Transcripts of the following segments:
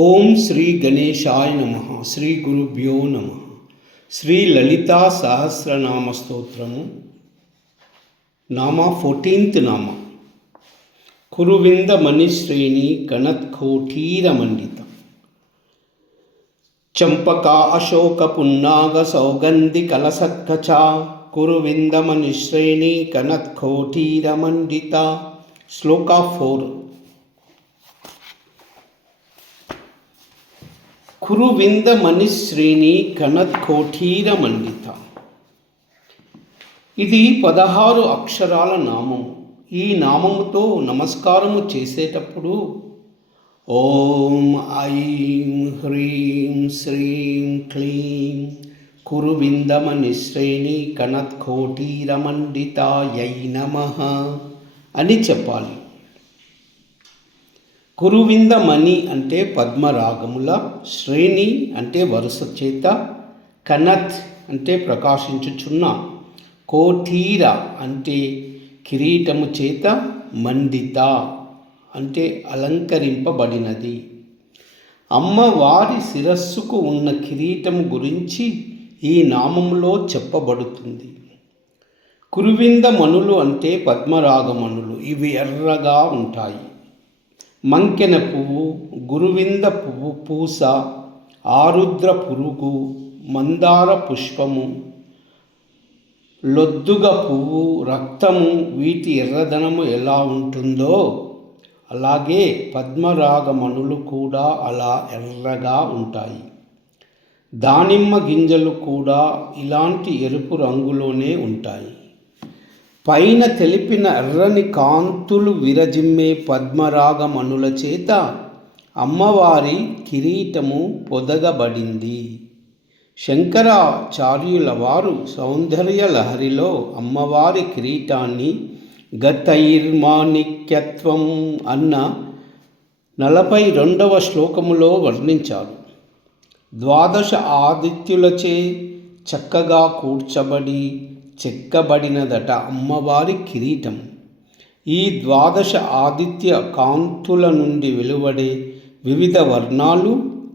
ఓం శ్రీ గణేశాయ నమః. శ్రీ గురుభ్యో నమః. శ్రీ లలితా సహస్రనామ స్తోత్రము నామ 14th నామ. కురువింద మణిశ్రేణి కనత్కోటీర మండిత చంపకా అశోక పున్నాగ సౌగంధి కలసత్కచ కురువింద మణిశ్రేణి కనత్కోటీర మండిత. శ్లోక 4. కురువింద మణిశ్రేణి కనత్కోటీర మండిత. ఇది 16 అక్షరాల నామము. ఈ నామముతో నమస్కారము చేసేటప్పుడు ఓం ఐం హ్రీం శ్రీం క్లీం కురువింద మణిశ్రేణి కనత్కోటీర మండితాయై నమః అని చెప్పాలి. కురువింద మణి అంటే పద్మరాగముల, శ్రేణి అంటే వరుస చేత, కనత్ అంటే ప్రకాశించుచున్న, కోటీర అంటే కిరీటము చేత, మండిత అంటే అలంకరింపబడినది. అమ్మవారి శిరస్సుకు ఉన్న కిరీటము గురించి ఈ నామములో చెప్పబడుతుంది. కురువింద మణులు అంటే పద్మరాగమణులు. ఇవి ఎర్రగా ఉంటాయి. మంకెన పువ్వు, గురువింద పువ్వు పూస, ఆరుద్ర పురుగు, మందార పుష్పము, లొద్దుగ పువ్వు, రక్తము, వీటి ఎర్రదనము ఎలా ఉంటుందో అలాగే పద్మరాగమణులు కూడా అలా ఎర్రగా ఉంటాయి. దానిమ్మ గింజలు కూడా ఇలాంటి ఎరుపు రంగులోనే ఉంటాయి. పైన తెలిపిన ఎర్రని కాంతులు విరజిమ్మే పద్మరాగమణుల చేత అమ్మవారి కిరీటము పొదగబడింది. శంకరాచార్యుల వారు సౌందర్య లహరిలో అమ్మవారి కిరీటాన్ని గతైర్మాణిక్యత్వం అన్న 42వ శ్లోకములో వర్ణించారు. 12 ఆదిత్యులచే చక్కగా కూర్చబడి చెక్కబడినదట అమ్మవారి కిరీటం. ఈ 12 ఆదిత్య కాంతుల నుండి వెలువడే వివిధ వర్ణాలు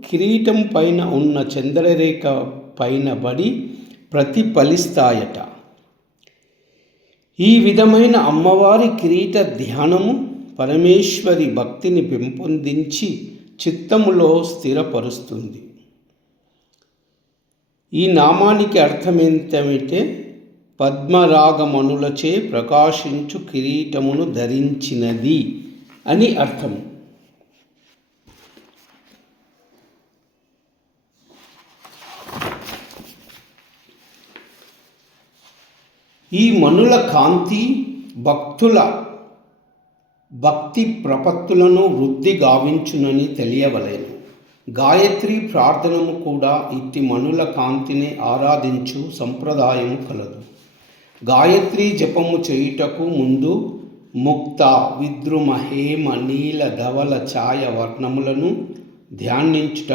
కిరీటం పైన ఉన్న చంద్రరేఖ పైన పడి ప్రతిఫలిస్తాయట. ఈ విధమైన అమ్మవారి కిరీట ధ్యానము పరమేశ్వరి భక్తిని పెంపొందించి చిత్తములో స్థిరపరుస్తుంది. ఈ నామానికి అర్థమేంటంటే పద్మరాగమణులచే ప్రకాశించు కిరీటమును ధరించినది అని అర్థం. ఈ మణుల కాంతి భక్తుల భక్తి ప్రపత్తులను వృద్ధి గావించునని తెలియవలెను. గాయత్రి ప్రార్థనము కూడా ఇట్టి మణుల కాంతిని ఆరాధించు సంప్రదాయము కలదు. గాయత్రి జపము చేయుటకు ముందు ముక్త, విద్రుమ, హేమ, నీల, ధవల ఛాయ వర్ణములను ధ్యానించుట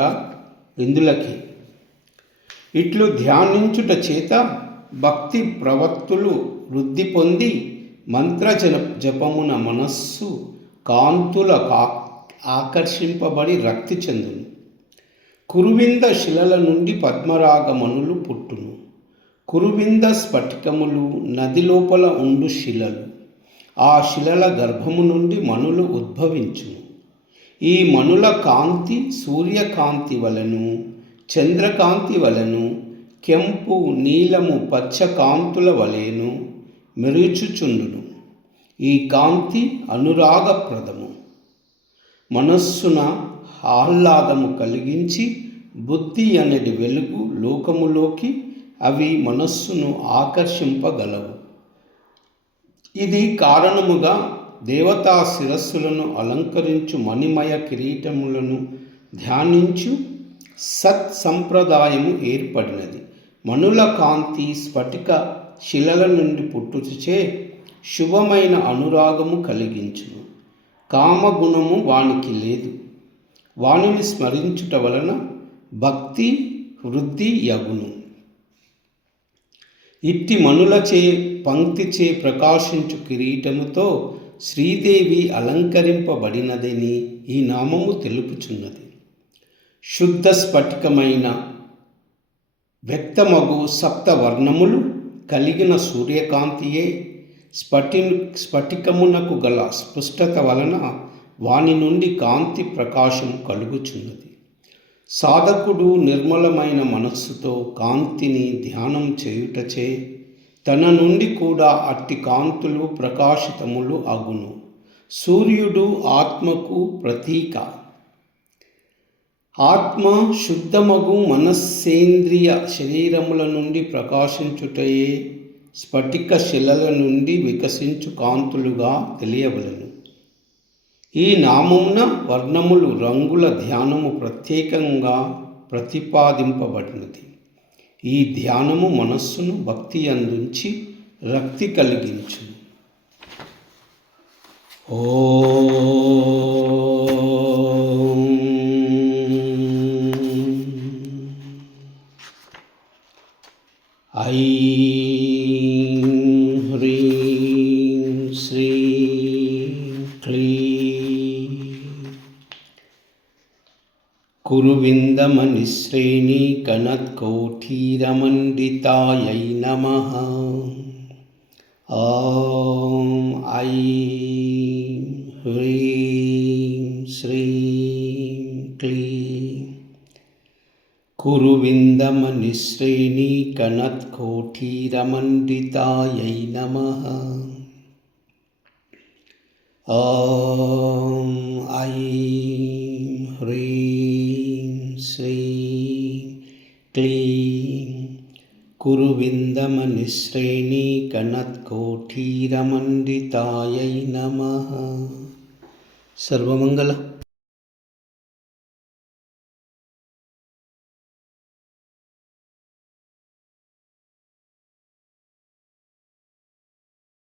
ఇందులకి. ఇట్లు ధ్యానించుట చేత భక్తి ప్రవత్తులు వృద్ధి పొంది మంత్ర జపమున మనస్సు కాంతుల ఆకర్షింపబడి రక్తి చెందును. కురువింద శిలల నుండి పద్మరాగమణులు పుట్టును. కురువింద స్ఫటికములు నది లోపల ఉండు శిలలు. ఆ శిలల గర్భము నుండి మణులు ఉద్భవించును. ఈ మణుల కాంతి సూర్యకాంతి వలెను, చంద్రకాంతి వలెను, కెంపు, నీలము, పచ్చ కాంతుల వలెను మెరుచుచుండును. ఈ కాంతి అనురాగప్రదము. మనస్సున ఆహ్లాదము కలిగించి బుద్ధి అనేది వెలుగు లోకములోకి అవి మనస్సును ఆకర్షింపగలవు. ఇది కారణముగా దేవతా శిరస్సులను అలంకరించు మణిమయ కిరీటములను ధ్యానించు సత్ సంప్రదాయము ఏర్పడినది. మణుల కాంతి స్ఫటిక శిలల నుండి పుట్టుచే శుభమైన అనురాగము కలిగించును. కామగుణము వానికి లేదు. వానిని స్మరించుట వలన భక్తి వృద్ధి యగును. ఇట్టి మణులచే పంక్తిచే ప్రకాశించు కిరీటముతో శ్రీదేవి అలంకరింపబడినదని ఈ నామము తెలుపుచున్నది. శుద్ధ స్ఫటికమైన వ్యక్తమగు సప్తవర్ణములు కలిగిన సూర్యకాంతియే స్ఫటికమునకు గల స్పష్టత వలన వాని నుండి కాంతి ప్రకాశం కలుగుచున్నది. సాధకుడు నిర్మలమైన మనస్సుతో కాంతిని ధ్యానం చేయుటచే తన నుండి కూడా అట్టి కాంతులు ప్రకాశితములు అగును. సూర్యుడు ఆత్మకు ప్రతీక. ఆత్మ శుద్ధమగు మనస్సేంద్రియ శరీరముల నుండి ప్రకాశించుటయే స్ఫటిక శిలల నుండి వికసించు కాంతులుగా తెలియవలెను. ఈ నామమున వర్ణములు రంగుల ధ్యానము ప్రత్యేకంగా ప్రతిపాదింపబడినది. ఈ ధ్యానము మనస్సును భక్తి అందుంచి రక్తి కలిగించు. ఐం హ్రీం శ్రీం క్లీం కురువిందమనిశ్రేణి కనత్కోఠీరమండితాయై నమః. ఓం ఐం హ్రీం శ్రీం క్లీం కురువిందమనిశ్రేణి కనత్కోఠీరమండితాయై నమః. ఓం ఐం హ్రీం శ్రీం క్లీం కురువిందమనిశ్రేణి కనత్కోఠీరమండితాయై నమః. సర్వమంగళ.